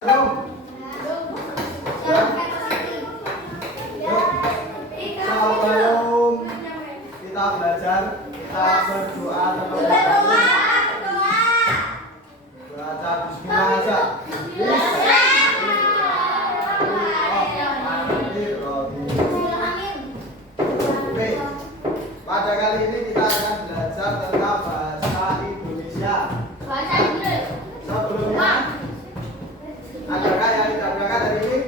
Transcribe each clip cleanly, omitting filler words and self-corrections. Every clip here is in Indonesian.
Sebelum kita belajar, kita berdoa terlebih dahulu. Baca bismillah aja. Oke, pada kali ini kita akan belajar tentang bahasa Indonesia. Sebelumnya, adakah yang tidak berangkat hari ini?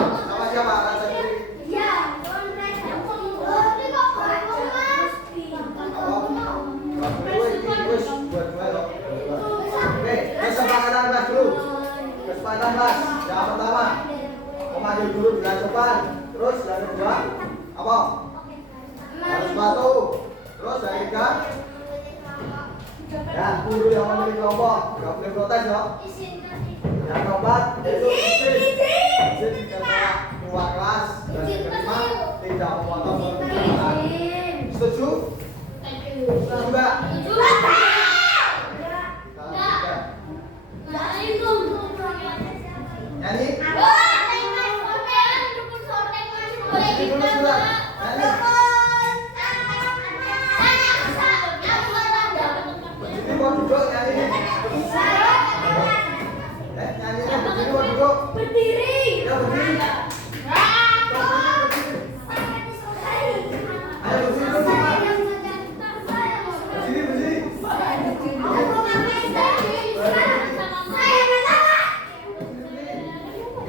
Sama siapa? Rasa diri. Oke, kesepakatan kelas dulu. Kesepakatan kelas. Yang pertama, memanggil guru dengan sopan. Terus yang kedua, apa? Harus patuh. Terus yang ketiga, ya, guru yang memiliki kelompok nggak boleh protes ya. Yang keempat, itu izin keluar kelas. Dan yang kelima, tidak memotong perbicaraan. Setuju? Setuju nggak? Nyanyi? Begini mau duduk nyanyi? Nyanyinya begini mau duduk? Berdiri. Ya berdiri. Ayo berdiri dulu. Berdiri.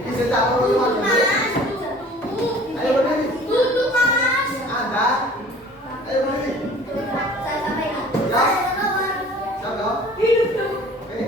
Ini sejak mau berdiri. Ayo berdiri. Anda. Ayo berdiri. Ya. Siap ya? Oke.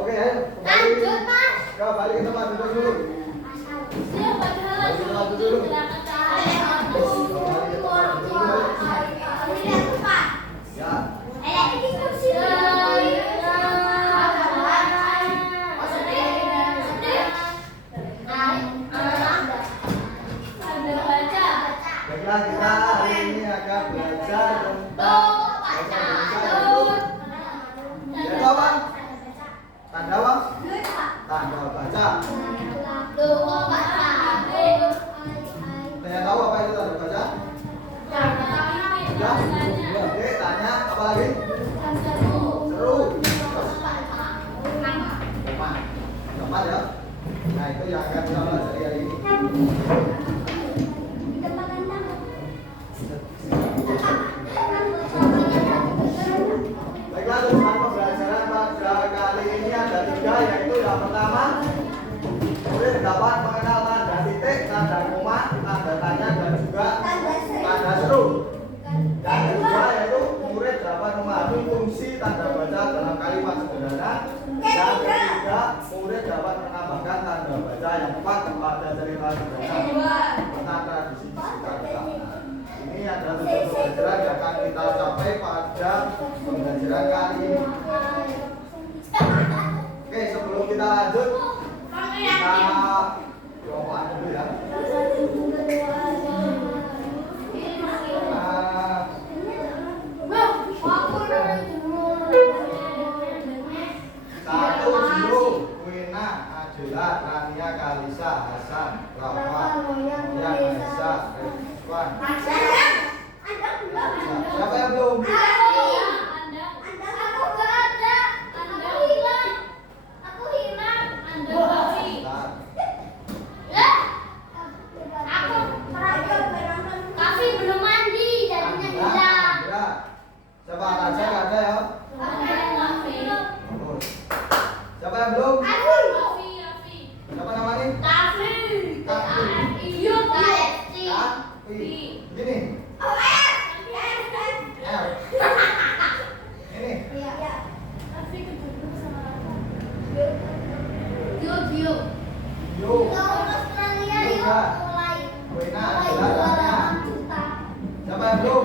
Oke, ayo balik ke tempat duduk dulu. Ya. Baiklah, kita hari ini akan belajar tentang bahasa Indonesia. Yaitu apa? Tanda apa? Tanda baca. Saya tahu apa itu tanda baca? Sudah? Oke, tanya apa lagi? Seru. Tepat ya? Nah, itu yang akan kita pelajari hari ini. Baiklah, teman pembelajaran pada kali ini ada 3, yaitu yang pertama, murid dapat mengenal tanda titik, tanda koma, tanda tanya, dan juga tanda seru. Yang kedua yaitu murid dapat memahami fungsi tanda baca dalam kalimat sederhana. Yang ketiga, murid dapat menambahkan tanda baca yang tepat kepada cerita sederhana tentang tradisi kita. Ini adalah tujuan pembelajaran yang akan kita capai pada pembelajaran kali ini. Oke, sebelum kita lanjut, kita doa dulu ya. Satu Jiro, Wina, Ajela, Rania, Kalisa, Hasan, Rafa, Yang Esa, Wan. Siapa yang belum? Siapa Raja nggak ada ya? Siapa yang belum? Siapa namanya? Gini. Ini. Yo. Wena adalah. Siapa yang belum?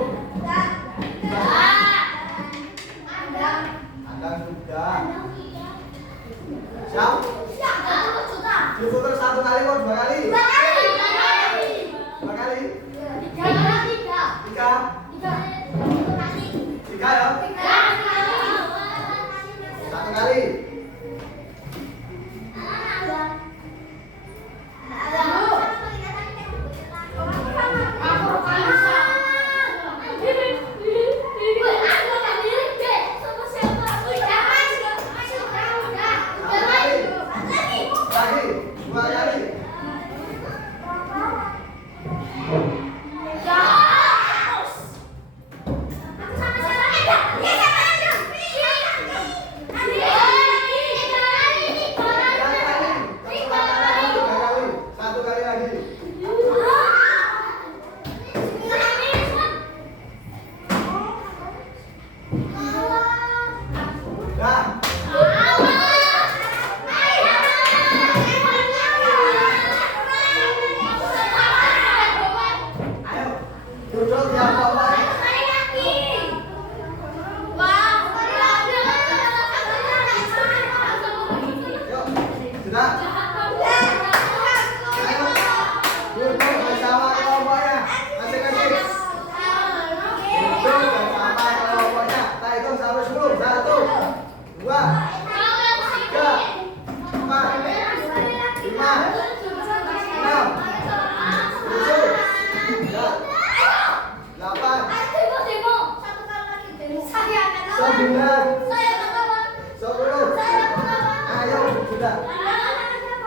Andang sudah. Siap? Diputar 1 kali atau 2 kali? 2 kali? 3? 3 ya? 1 kali.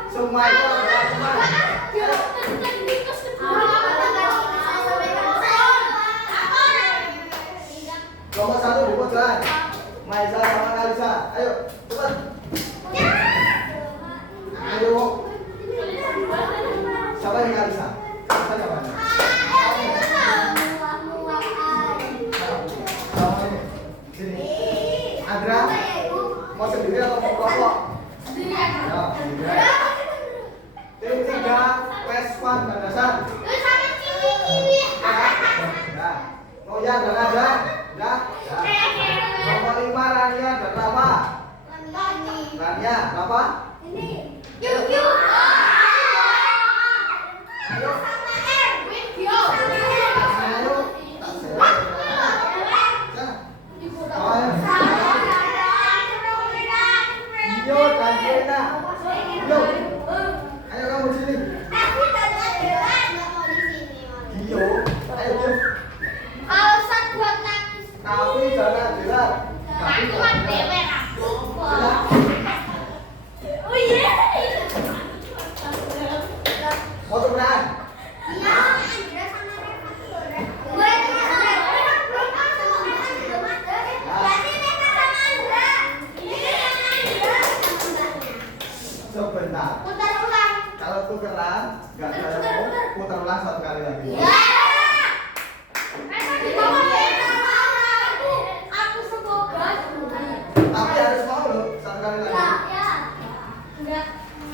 Semua itu adalah nomor 1 di pojokan. Maisa sama Kalisa. Ayo, cepat. Ayo. Siapa yang Kalisa? Kalisa siapa? Sama ini. Sini. Andra, mau sendiri atau mau kelompok? Sendiri aja. Tim 3, PES 1 Bandasan. Noya dan Ada. Nomor 5 Rania dan Rafa. Rania, Rafa? Ini. Yuk. Ayo. Ayo kamu sini. Gio, ayo Gio. Alasan buat nangis. Tapi jangan jelas. Aku kan dewe aku. Oh iya. Mau tukeran? Iya, Andra sama Reva. Gue sama Reva belum sama Andra. Berarti Reva sama Andra. Ini yang Andra sama Mbaknya. Sebentar. Putar ulang. Kalau tukeran, nggak ada mau putar ulang 1 kali lagi. Ya. Aku semoga. Tapi harus mau loh 1 kali lagi. Ya. Enggak.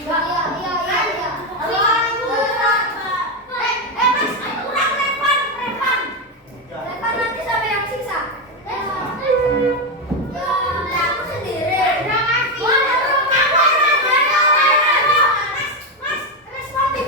Iya. Revan nanti sampai yang siksa. Ya, aku sendiri. Terima kasih. Mas, responsif.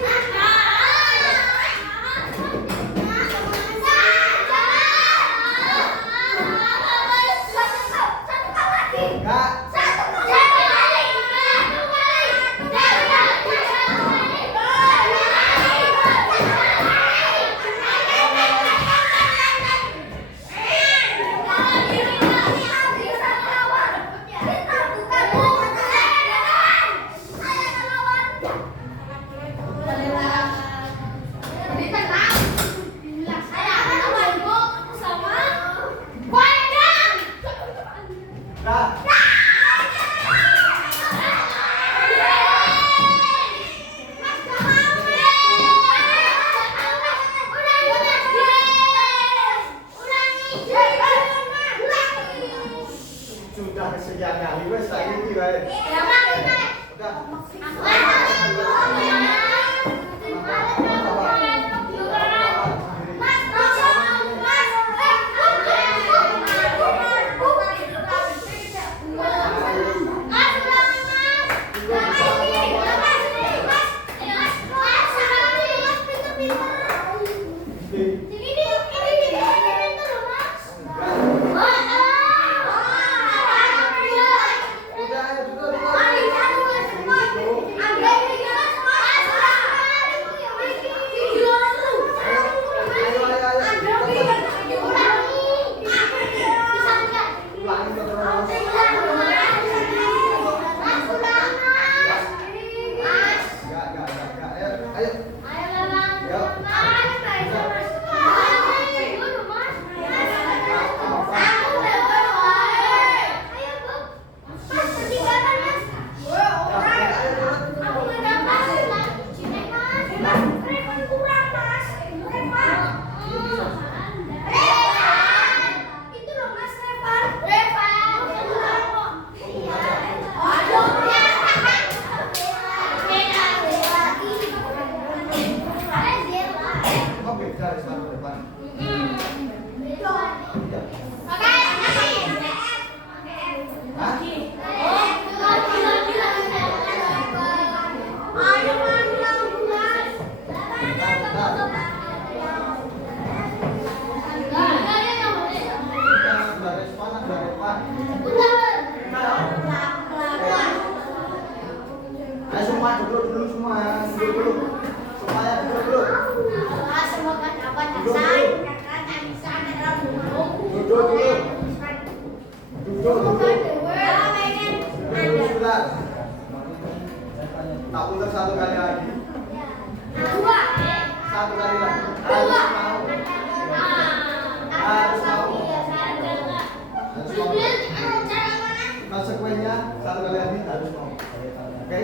Tak putar satu kali lagi. Satu kali lagi. Harus mau. Konsekuensinya satu kali lagi harus mau. Oke?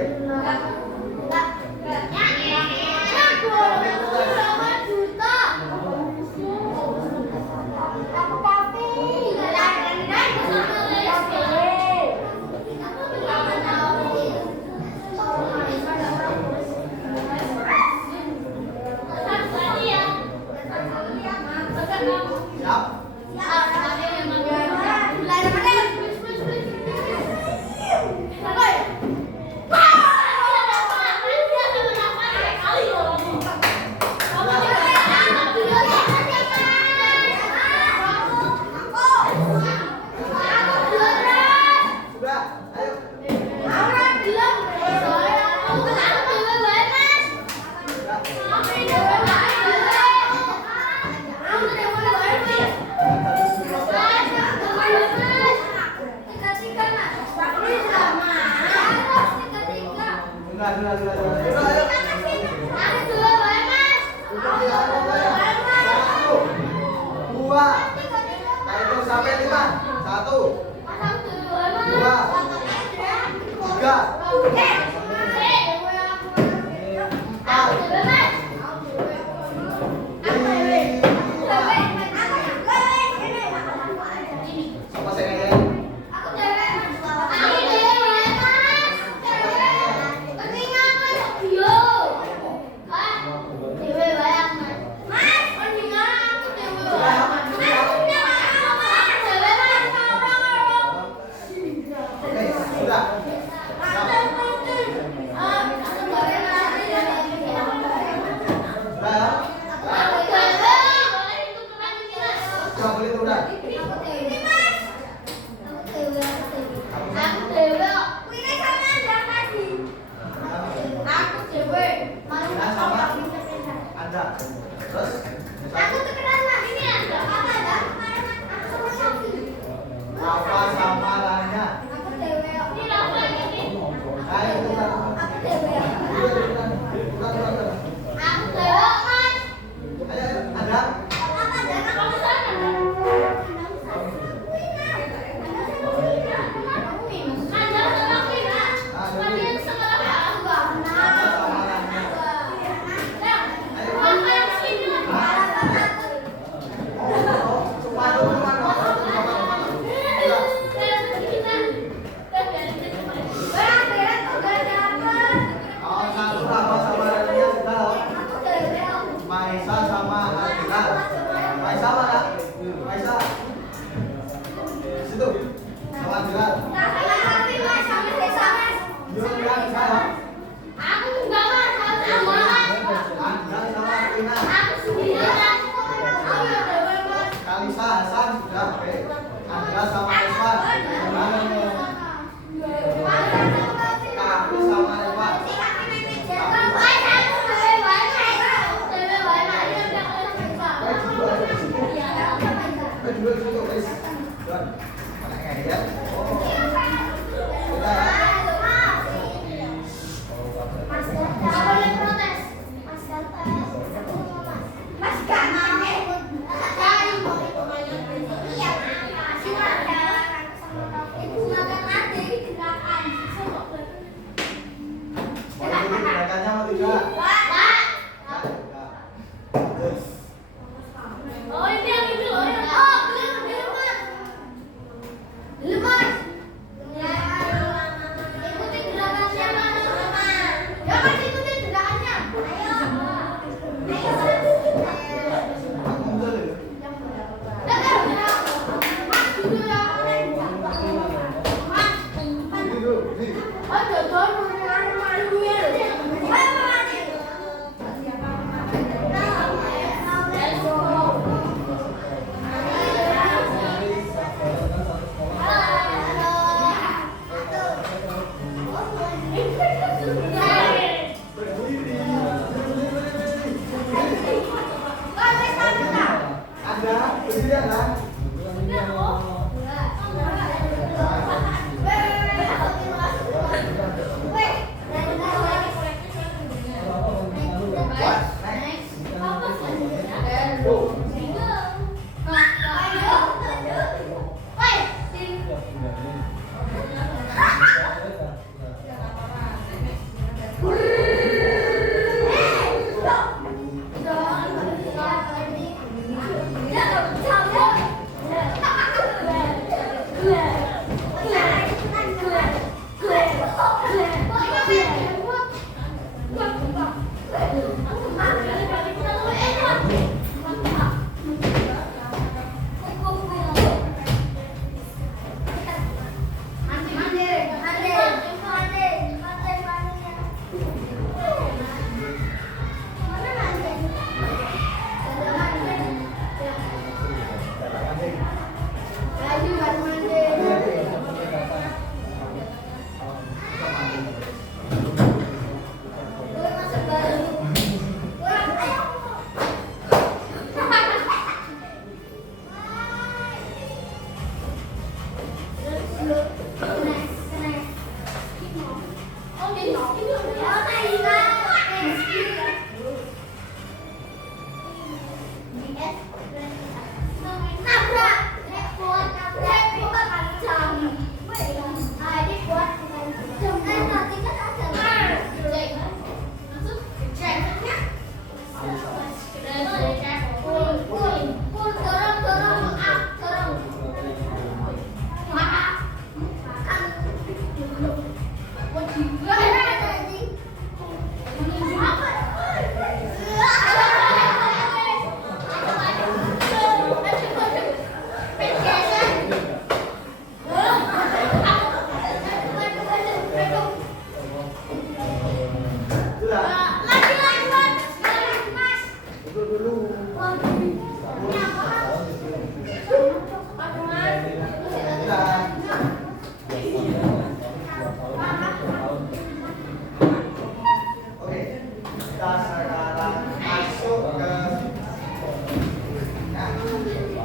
Maisa sama Adila. dulu situ, guys. Don. Mana ngeyel? Oh. Udah ya. Mau ikuti gerakannya mau tidak? Terus. Aku mundur dulu. Ini dulu, ini. Berdiri. Ada, berdiri ada.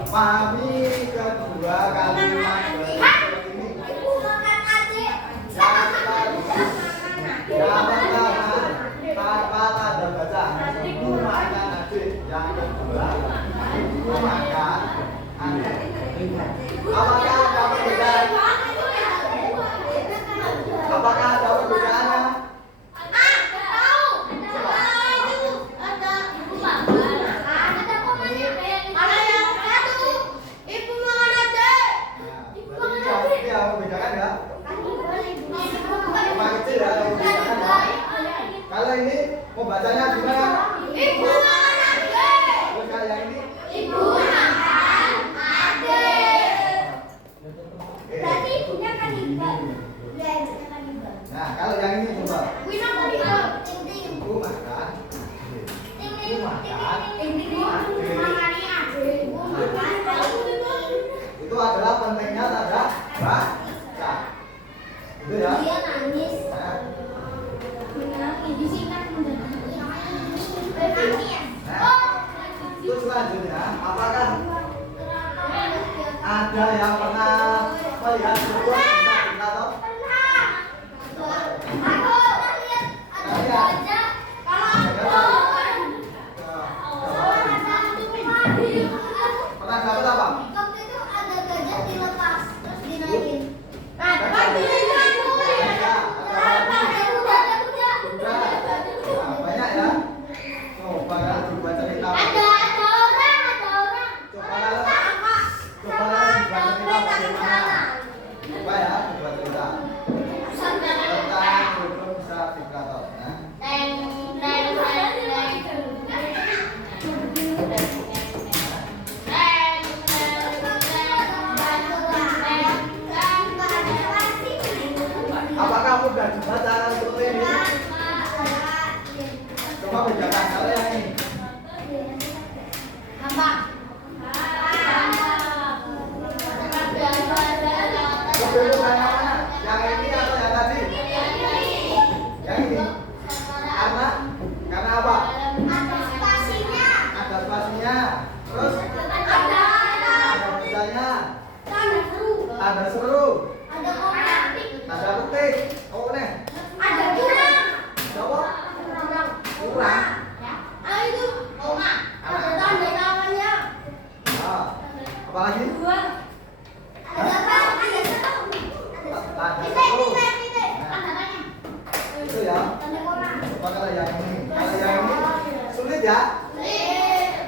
Pahami kedua kalimat berikut ini. Yang pertama, tanpa tanda baca, ibu makan adik. Yang kedua, ibu makan adik. Apakah ada perbedaan? Apakah ada perbedaannya? Kalau ini membacanya gimana? Ibu makan adik. Terus kalau yang ini? Ibu makan adik. Berarti ibunya kanibal. Ya, ibunya kanibal. Nah, kalau yang ini coba. Wina kanibal. Ibu makan. Ibu makan. Ibu makan adik. Ibu makan adik. Itu adalah pentingnya tanda baca. Itu ya. Dia nangis. Nah, Ini sih kan menjadi nah, terus selanjutnya, apakah Ada yang pernah melihat burung bisa dikatakan? Pernah dapat apa? Waktu itu ada gajah dilepas terus dinaikin. Banyak ya. Coba kalau dibuat cerita. Ada orang. Coba kalau dibuat cerita bagaimana? Coba ya dibuat cerita. Tentang burung bisa dikatakan. Apakah kamu sudah coba cara seperti ini? Coba bedakan kalau yang ini. Burung yang mana? Yang ini atau yang tadi? Yang ini. Karena apa? Ada spasinya. Terus ada bedanya. Ada seru. Ada petik. Oh nih. Jawab. Kurang. Ah. Apa lagi? Tanda seru. Itu ya. Coba kalau yang ini. Kalau yang ini sulit ya.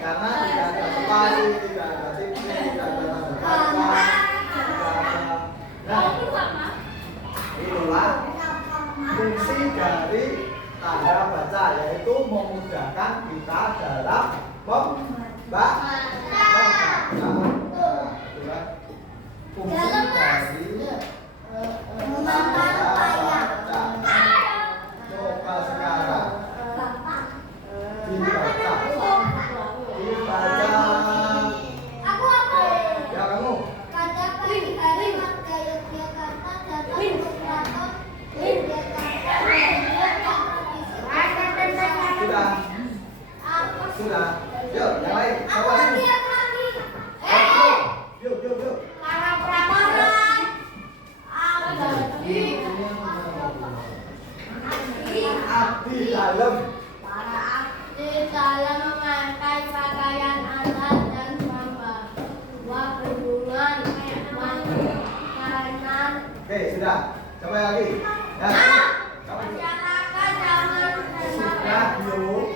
Karena tidak ada spasi, tidak ada titik, tidak ada tanda kata, tidak ada. Nah, itulah fungsi dari tanda baca, yaitu memudahkan kita dalam membaca. Fungsi dari tanda baca. Coba sekarang dibaca. Ya kamu. Pada pagi hari warga Yogyakarta datang ke keraton Yogyakarta. Sudah. Yuk, yang lain. Coba sini. Yuk. Abdi dalam. Para abdi dalam memakai pakaian adat dan membawa hubungan makanan. Oke, sudah. Coba lagi. Ya. Kamu. Masyarakat zaman Sudah, yuk.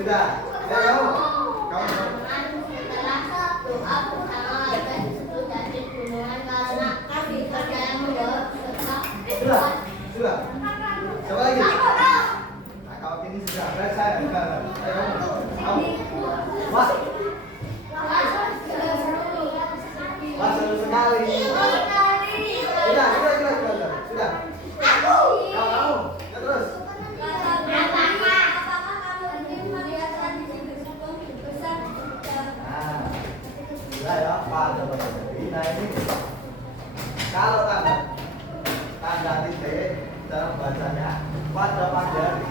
Sudah. Ya kamu. setelah doa bersama dan disebut dari hubungan karena kami percaya membawa Sudah. Coba lagi. Nah, kalau gini sudah. Saya. Ayo kamu. Wah, seru sekali. Sudah. Sudah. Kamu. Ya terus. Nah, ya, pada jadi. Nah ini kalau tanda titik dalam bacanya pada pagi hari.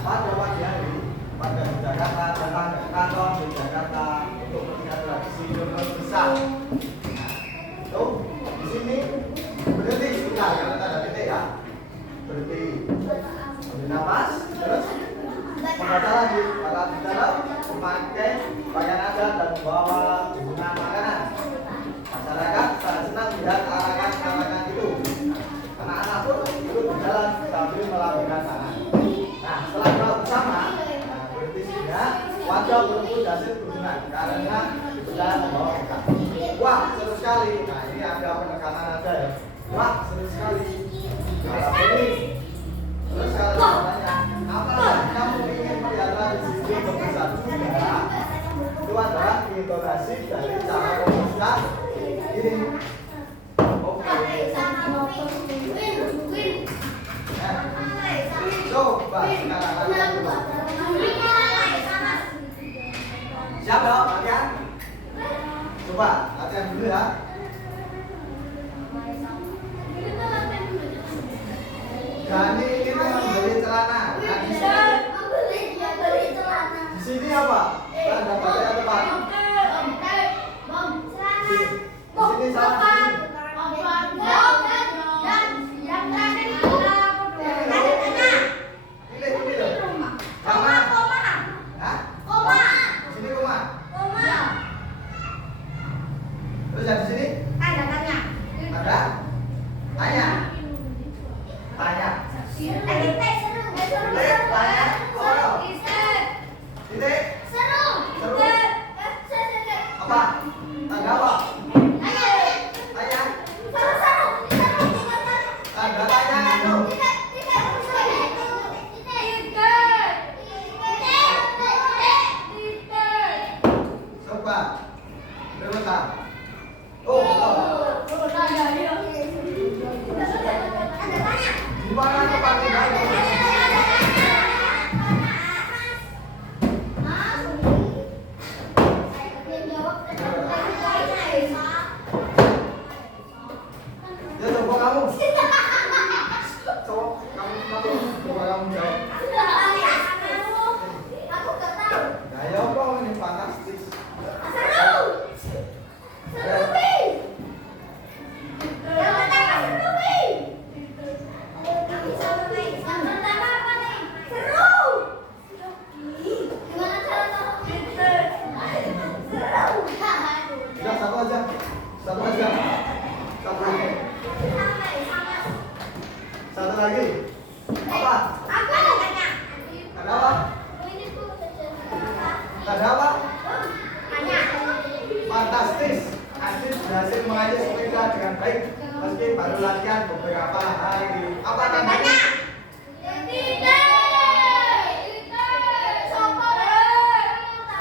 Pada pagi hari pada di Jakarta datang ke kantor di Jakarta untuk melihat tradisi Jogja besar. Tuh di sini berhenti sudah karena tanda titik ya. Berhenti. Ambil nafas terus membaca lagi. Maka di dalam memakai pakaian adat dan membawa hubungan makanan. Masyarakat sangat senang melihat anak-anak itu. Anak-anak pun ikut berjalan sambil melambaikan tangan. Nah, setelah doa bersama, berhenti sini wajah berembut hasil berkenan karena sudah membawa bekal. Wah, seru sekali. Nah, ini ada penekanan ada ya. Wah, seru sekali. Kalau ini terus kalau ditanya, apa kamu ingin melihat tradisi itu berbesar juga? Itu adalah intonasi dari cara memutuskan ini. Oke. Coba sekarang latihan dulu. Siap dong latihan? Coba latihan dulu ya. Gani ingin membeli celana. Gani apa? Tanda bacanya tepat. Di sini salah. Pilih loh. Yang mana? Hah? Sini koma. Terus yang di sini? Ada? Tanya. Tanya. Titik. Apa? Tanda apa? Tanya. Tanda tanya itu. Coba. Berulang. Oh. Di mana tempat tinggalnya? Ya coba kamu. Coba kamu jawab. Nah, ya apa ini fantastis. Ya satu aja. Satu aja. Satu lagi. Satu lagi. Apa? Ada apa? Ada apa? Fantastis. Adit berhasil mengayuh sepeda dengan baik meski baru latihan beberapa hari. Apa tandanya?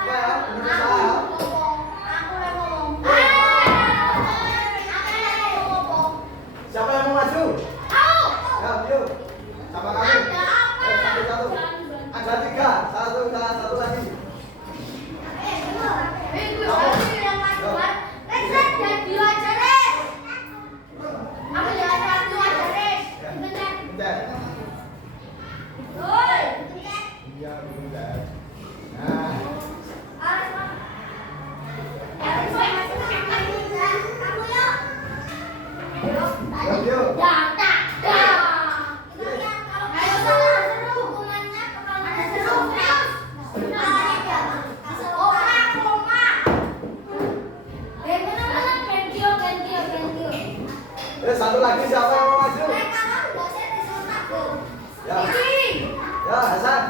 Apa ya? Benar salah. Siapa yang mau maju? Ya, yuk. Sama kamu. Satu. Ada 3. Satu lagi. Bentar. Iya, bentar. Nah. Yuk. Satu lagi siapa yang mau maju? Ya. Ya, Hasan.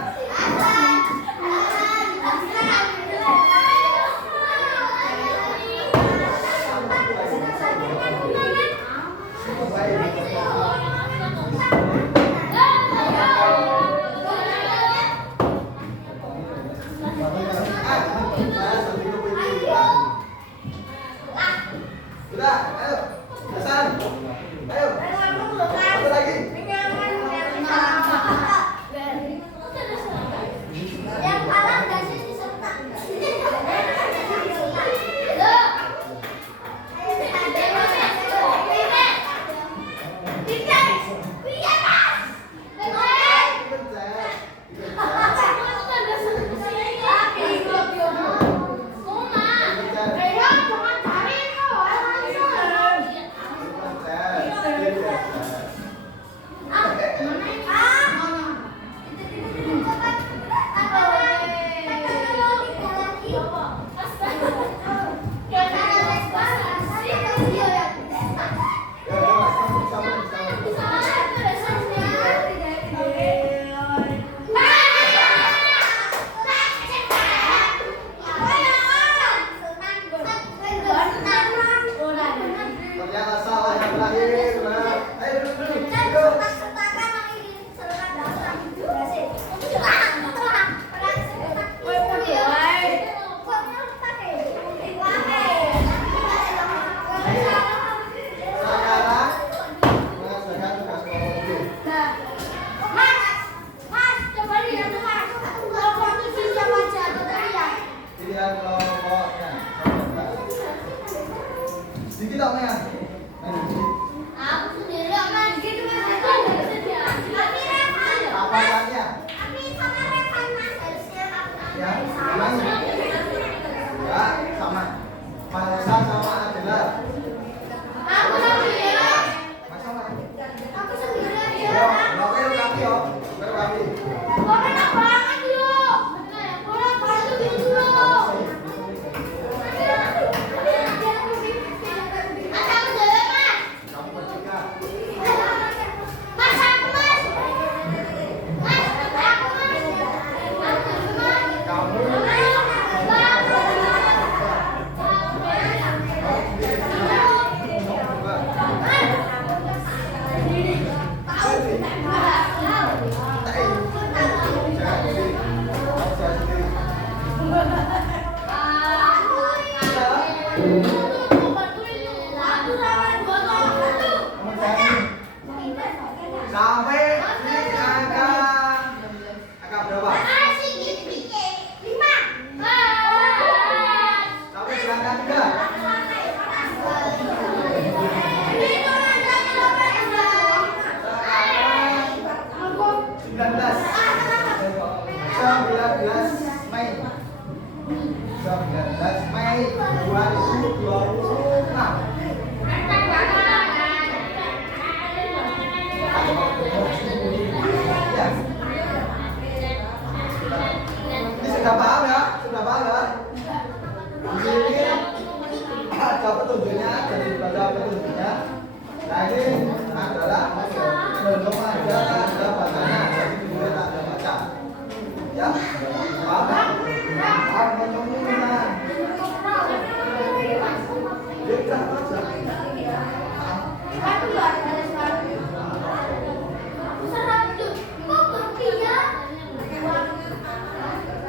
Sudah, ayo. Hasan. Ayo. Satu lagi. 19 Mei 2026. Ya. Ini sudah paham ya? Sudah paham ya? Di sini ada petunjuknya, jadi baca petunjuknya. Nah ini adalah belum ada bacanya, jadi kita tak ada baca. Ya, paham? Paham menemukan. Kita baca.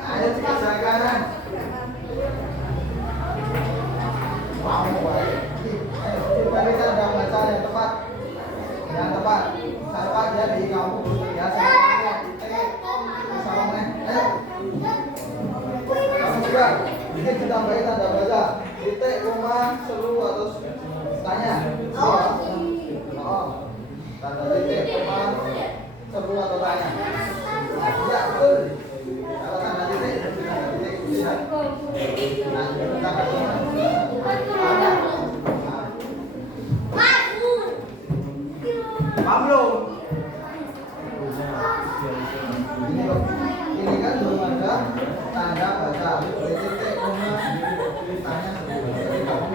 Ayo sebelah kanan. Kamu baik. Ayo kita lihat ada bacaan yang tepat. Yang tepat. Saya jadi kamu ya. Saya sama ayo. Kamu juga. Ini kita baik tanda baca. Titik, koma, seru atau tanya. Oh. Tanda titik, koma, seru atau tanya. Ya betul. Kalau tanda titik, ya. Nah, kita paham belum? Ini kan belum ada tanda baca. Titik, koma, tanya. Jadi kamu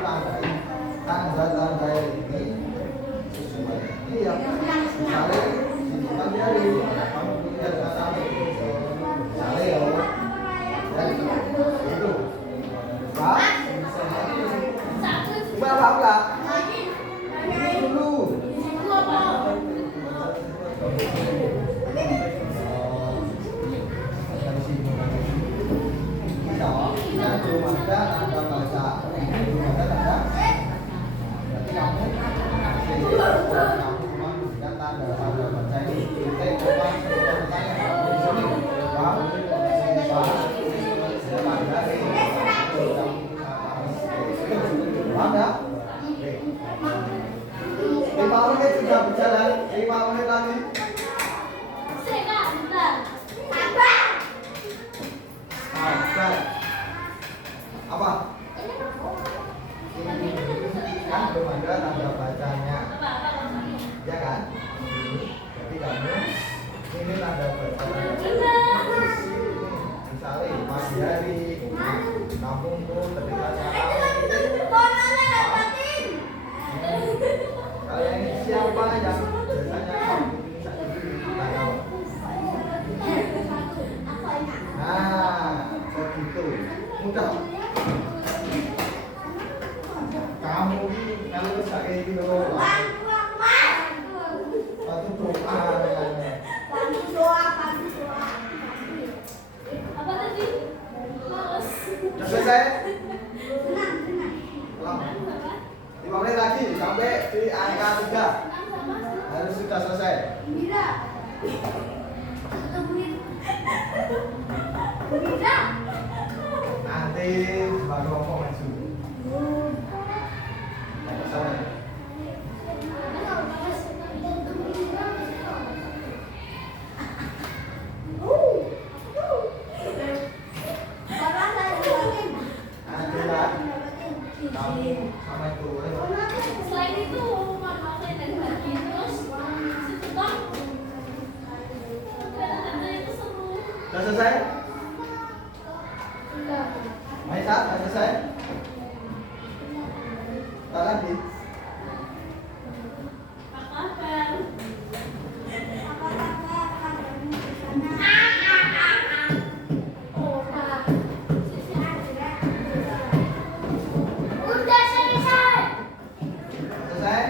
tanda ini sesuai. Ini ya. Misalnya simpan jari. Kamu lihat kata-kata. Misalnya ya. Itu. Paham? Gimana paham nggak? Dulu. Belum ada tanda baca. Belum ada tanda. Berarti kamu cuma memberikan tanda baca ini. Titik, koma, tanya. Di sini. Paham? Paham ya? 5 menit sudah berjalan. 5 menit lagi. Sabar. Apa? Kan belum ada tanda bacanya. Ya kan? Jadi kamu ini tanda bacanya. Misalnya pagi hari kampung tuh ketika kalian ini siapa yang biasanya kampung ini saya nah begitu mudah kamu ini kalau saya ini loh satu doa katanya apa tadi? sudah selesai? 5 menit lagi sampai di angka 3 harus sudah selesai. Nanti baru ngomong maju. Selain itu, makan dan bagi terus situ dong. Tanda itu seru. Sudah selesai? Maisa, sudah selesai? Tak lagi? Selesai?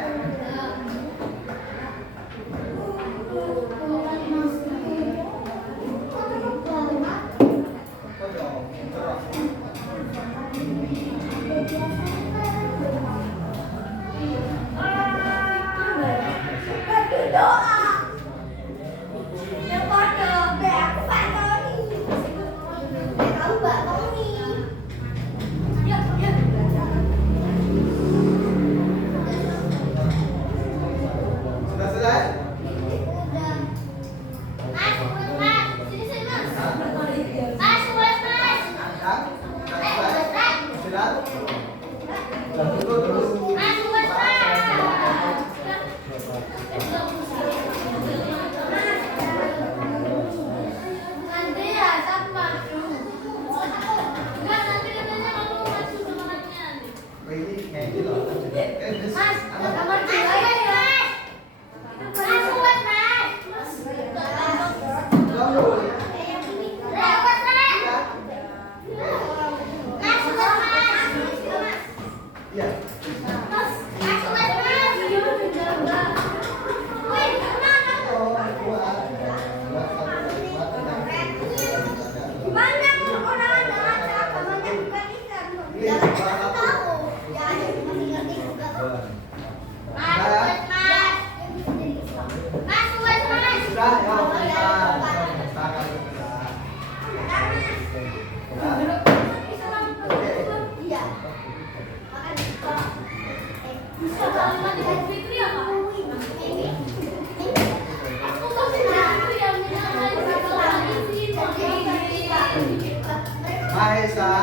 Maesa.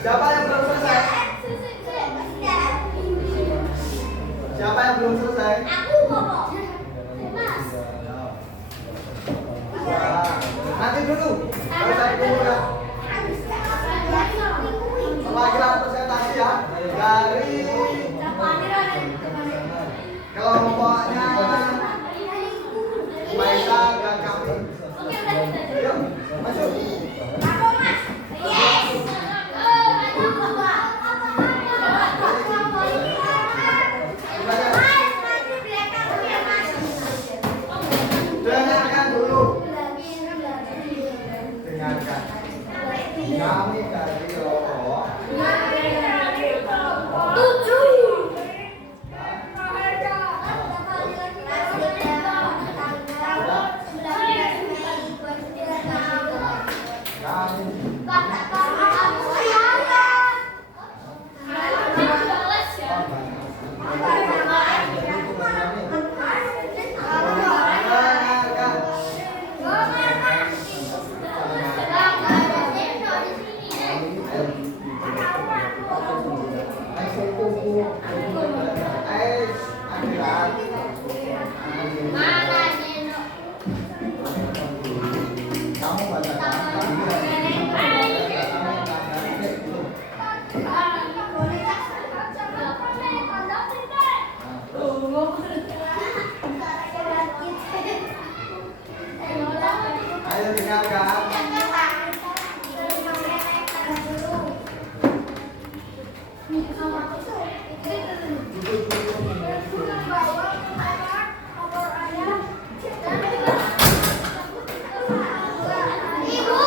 Siapa yang belum selesai? Siapa yang belum selesai? Aku Bobo. Mas. Nanti dulu. Selesai dulu ya. Pelajaran presentasi ya. Dari kelompoknya Maesa dan kami. Yuk, masuk. Aku Mas. Yes. Dengarkan dulu. Dengarkan. Kami dari kelompok 7. Ayo dengarkan. Ibu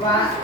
uang.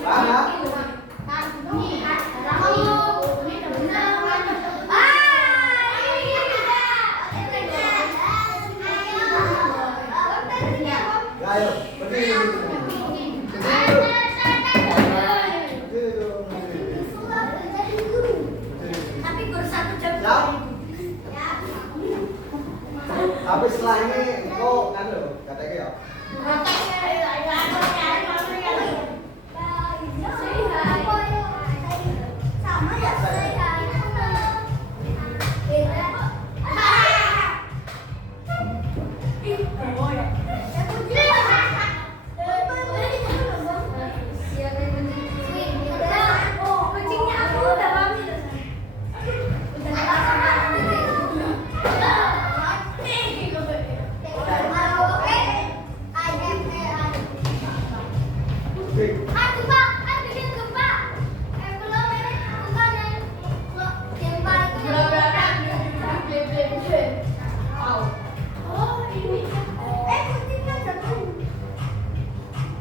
Paham ya? Ya, ayo, berdiri. Tapi guru 1 jam. Siap? Tapi setelah ini engkau kan lho, katanya ya. Sama ya, kucingnya aku udah pamit. Aduh Pak, bikin gempa. Belum ini bukan yang gempa itu. Oh ini. Kucingnya jatuh.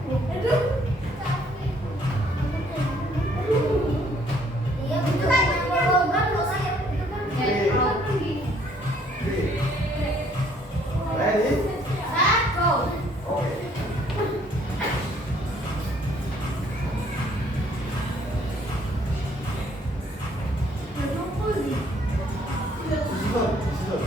Aduh. Iya itu kan lubang loh saya. Itu kan tinggi. Ready? Set, go. Oke. Di situ.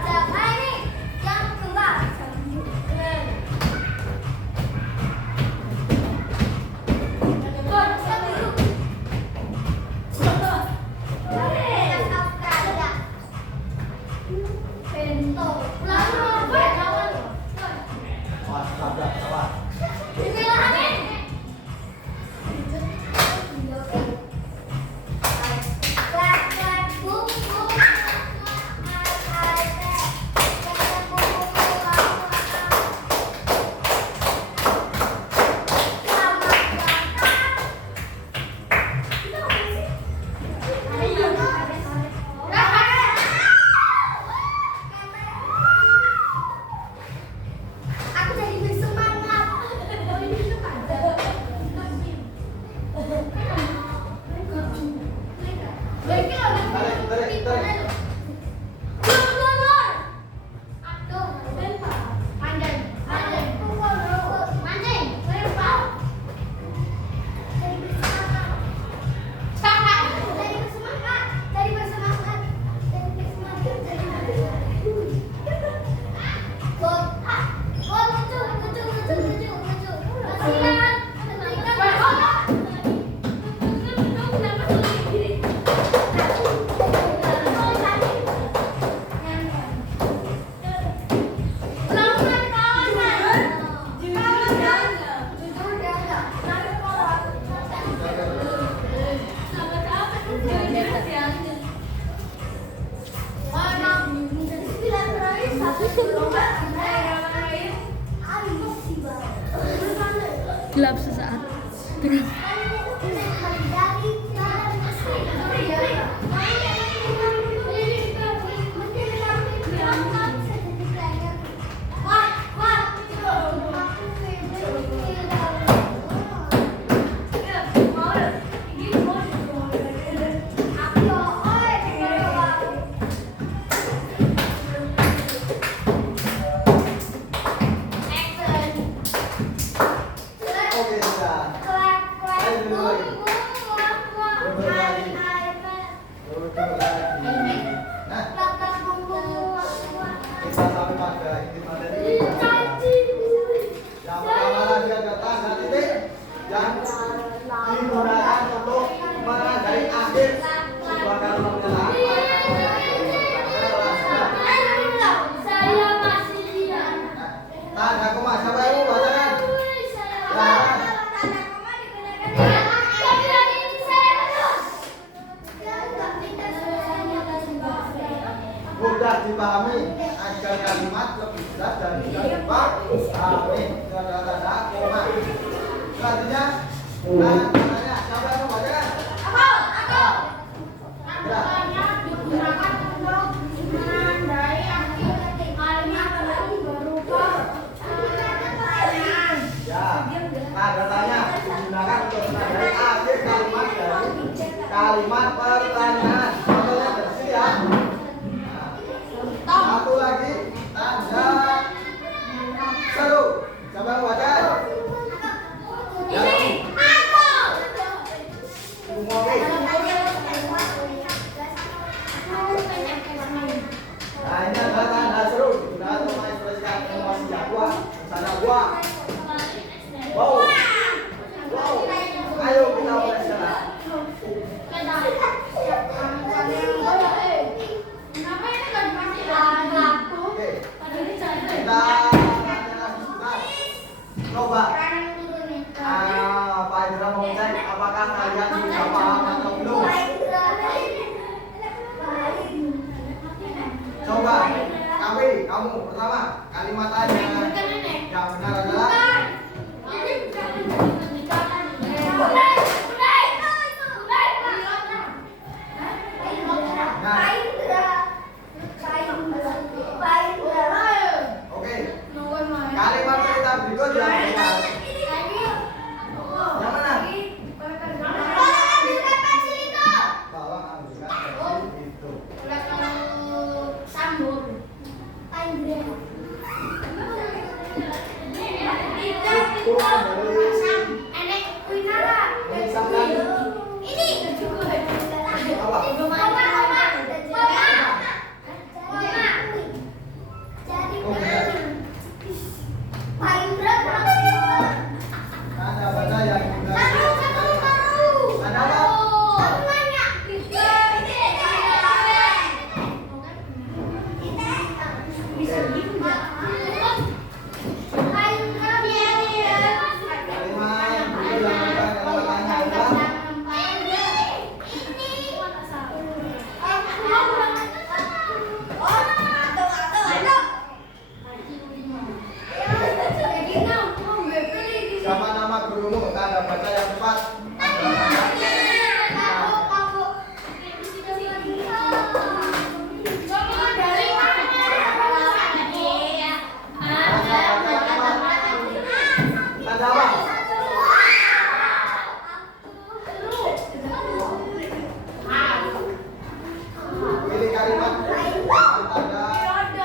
Siapa ini yang gempa? Wah, sabar. Aku jadi bersemangat. Tarik. Gelap sesaat. Terus Oke, sudah. Duduk lagi. Nah, kita sampai pada inti materi. Yang pertama lagi ada tanda titik yang digunakan untuk menandai akhir sebuah kalimat penjelasan. Tanda koma, siapa yang mau bacakan? Mudah dipahami agar kalimat lebih jelas dan mudah dipahami. Tanda koma. Selanjutnya, tandanya siapa yang mau bacakan? Contohnya digunakan untuk menandai arti kalimat berupa pertanyaan. Ya. Tanda tanya digunakan untuk menandai akhir kalimat dari kalimat pertanyaan. Contohnya dari sini ya. Nah, satu lagi tanda seru. Coba baca. Ya. Oke. Nah, ini adalah tanda seru digunakan untuk mengekspresikan emosi yang kuat. Misalnya gua. Wow. Wow. Ayo kita mulai sekarang. Oke. Kita coba. Pak Indra mau cek apakah kalian sudah paham atau belum? Coba. Kamu pertama kalimat tanya yang benar adalah oke. Kalimat kita berikut yang benar. Yang mana? Tolong ambilkan versi itu. Tanda baca yang benar. Tanda apa? Kalimat yang benar yang pertanyaan adalah siapa nama gurumu? Tanda baca yang tepat. Tanda apa? Pilih kalimat. Tanda yang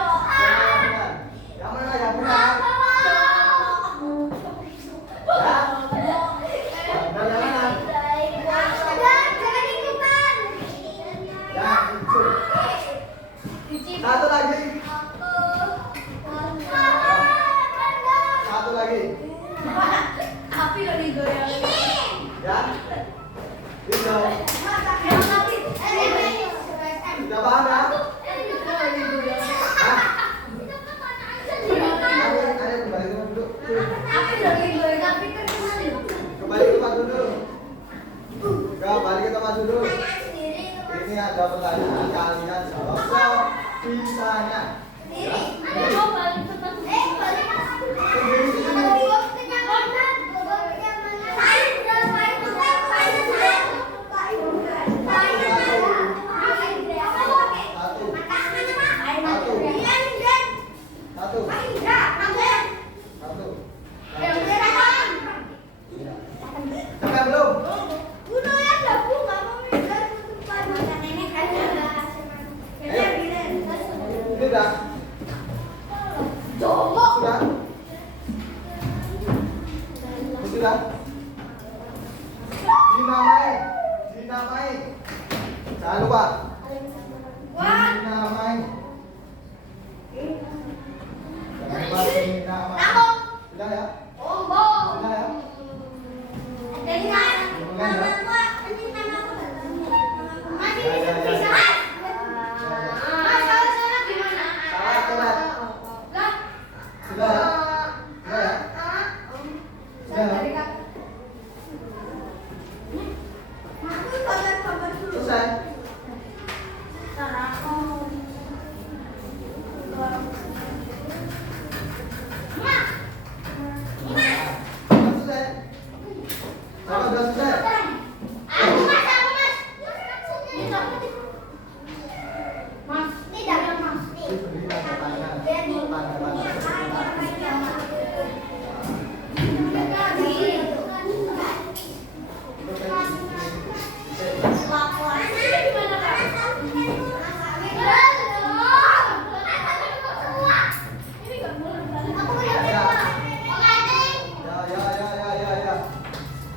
mana yang benar? Ya. Dan yang mana? Yang itu. Satu lagi. Satu lagi. Ya. Hijau. Sudah paham ya? Hah? Ayo kembali ke dulu. Kembali ke tempat dulu. Kembali ke tempat dulu. Ini ada pertanyaan, kalian jawab sebisanya. Satu. Sampai belum? Ini dah. Sudah. Sudah. Dinamai. Jangan lupa. Dinamai. Jangan lupa dinamai. Sudah ya? Sudah ya? Sudah ya? Selesai. Sudah selesai. Tidak, Mas. Diberi tanda tanya. Tanda tanya.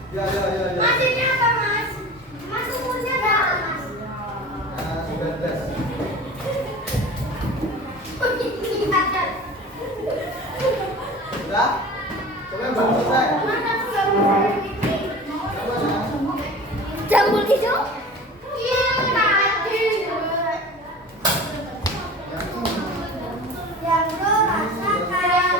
Ya, ya, ya, ya. Masihnya apa, Mas? Mas umurnya berapa, Mas? Nah, 19. Sudah? Coba yang belum selesai. Coba sana. Jambul hijau? Iya, tadi. Yang lo rasa kayak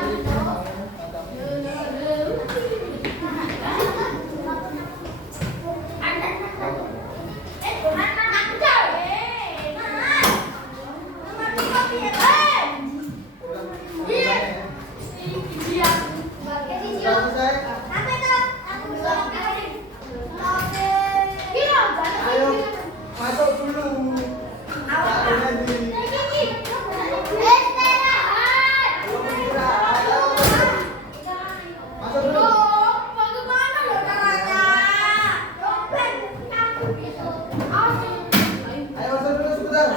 Sudah selesai? Ayo, masuk dulu. Waktunya di belum istirahat. Ayo. Masuk dulu. Ayo masuk dulu sebentar.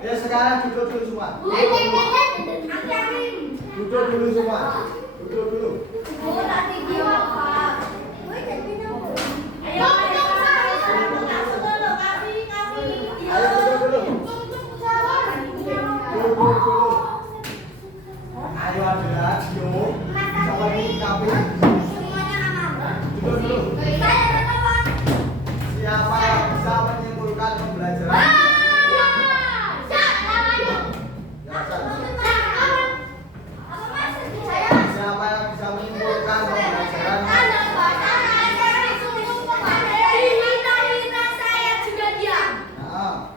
Ya sekarang duduk dulu semua. Duduk dulu semua. Duduk dulu. Ayo duduk dulu. Duduk dulu. Ayo adalah Dio sama kami. Duduk dulu. Siapa yang bisa menyimpulkan pembelajaran? Siapa yang bisa menyimpulkan pembelajaran? Nah,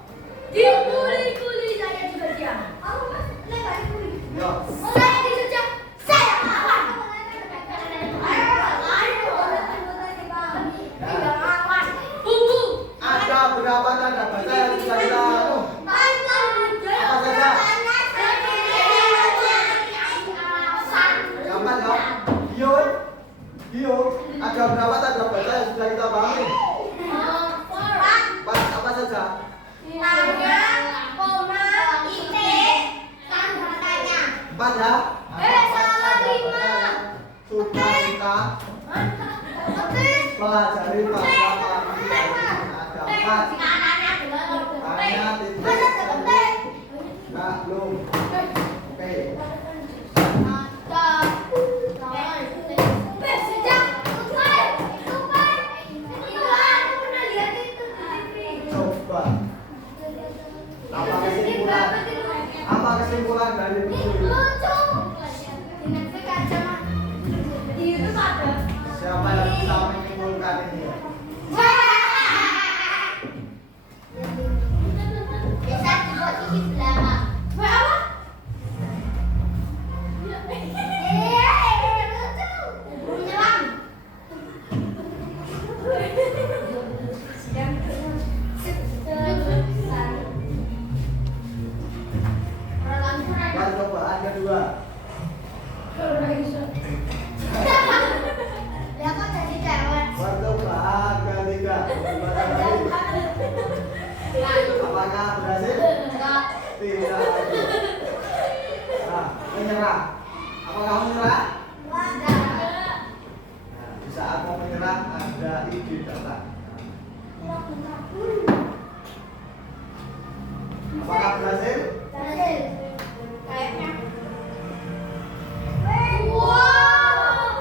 Dikuli-kuli saya juga diam. yo. Saya disuruh saya ngelawan. Bubu. Ada berapa tanda baca yang sudah kita anu? Apa saja? Gampang ya? Dio, Dio, ada berapa tanda baca yang sudah kita pahami? Apa saja? Tanya, koma, titik, tanda tanya. 4 ya? Salah 5. Sudah kita pelajari pada pagi hari ini. Ada 4. Tanya titik. Nah, belum. Oke. Coba. Apa kesimpulan? Apa kesimpulan dari buku ini? Siapa yang bisa menyimpulkan ini? Percobaan kedua. Percobaan ketiga. Apakah berhasil? Tidak. Nah, menyerah. Apakah menyerah? Nah, di saat mau menyerah ada ide datang. Apakah berhasil? Kayaknya. Wow.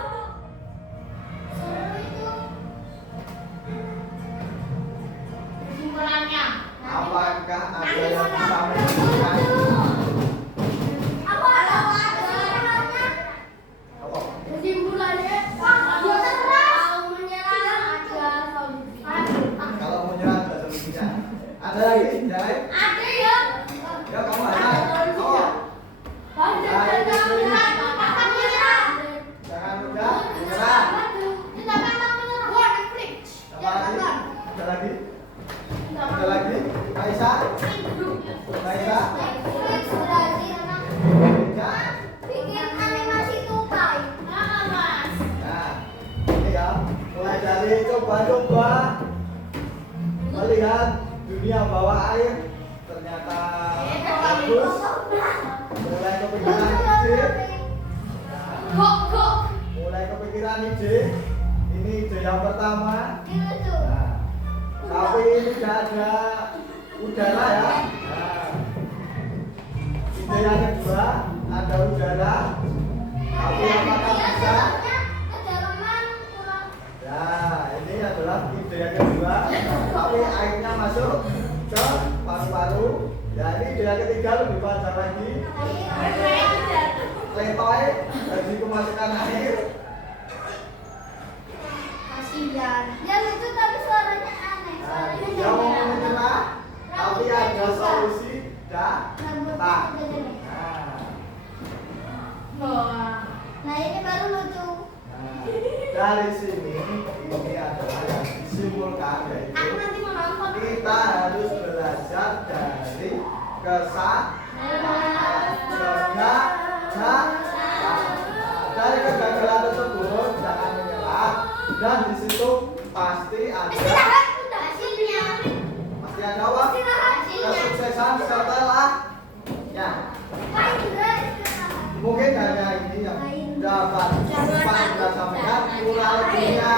mulai dari coba-coba melihat dunia bawah air ternyata bagus. Mulai kepikiran ide. Mulai kepikiran ide. Ini ide yang pertama. Nah, tapi ini tidak ada udara ya. Nah, ide yang kedua ada udara. Tapi apakah bisa? Ya, ini adalah ide yang kedua. Tapi airnya masuk ke paru-paru. Ya, ini ide yang ketiga lebih panjang lagi. Letoy jadi kemasukan air. Ya lucu tapi suaranya aneh. Nah, Suaranya dia mau menyerah, tapi ada solusi dah. Nah, Nah ini baru lucu. dari sini ini adalah yang disimpulkan Aku yaitu nanti mau nonton. kita harus belajar dari kegagalan. Dari kegagalan tersebut jangan menyerah dan di situ pasti ada apa? Kesuksesan setelah ya. Mungkin hanya ini yang dapat Pak Indra sampaikan kurang lebihnya.